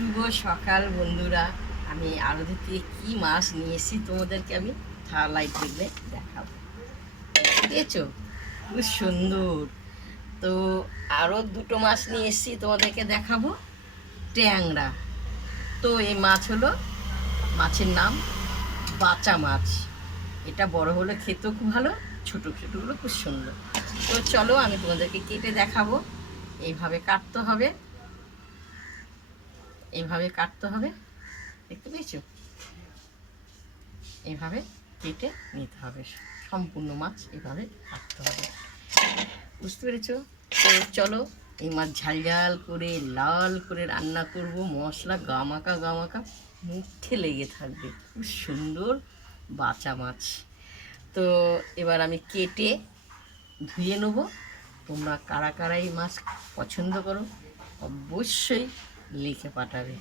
শুভ সকাল বন্ধুরা। আমি আড়ত থেকে কী মাছ নিয়ে এসেছি তোমাদেরকে আমি লাইট দেখলে দেখাবো। পেয়েছো? খুব সুন্দর। তো আরও দুটো মাছ নিয়ে এসেছি তোমাদেরকে দেখাবো, ট্যাংরা। তো এই মাছ হলো, মাছের নাম বাচা মাছ। এটা বড় হলে খেতেও খুব ভালো, ছোটো ছোটোগুলো খুব সুন্দর। তো চলো আমি তোমাদেরকে কেটে দেখাবো। এইভাবে কাটতে হবে, এইভাবে কাটতে হবে, দেখতে পেয়েছো? এইভাবে কেটে নিতে হবে, সম্পূর্ণ মাছ এভাবে কাটতে হবে, বুঝতে পেরেছো? তো চলো এই মাছ ঝাল ঝাল করে লাল করে রান্না করব, মশলা গামাকা গামাকা মুখে লেগে থাকবে, খুব সুন্দর বাচা মাছ। তো এবার আমি কেটে ধুয়ে নেব। তোমরা কারা কারা এই মাছ পছন্দ করো অবশ্যই লিখে পাঠাবে।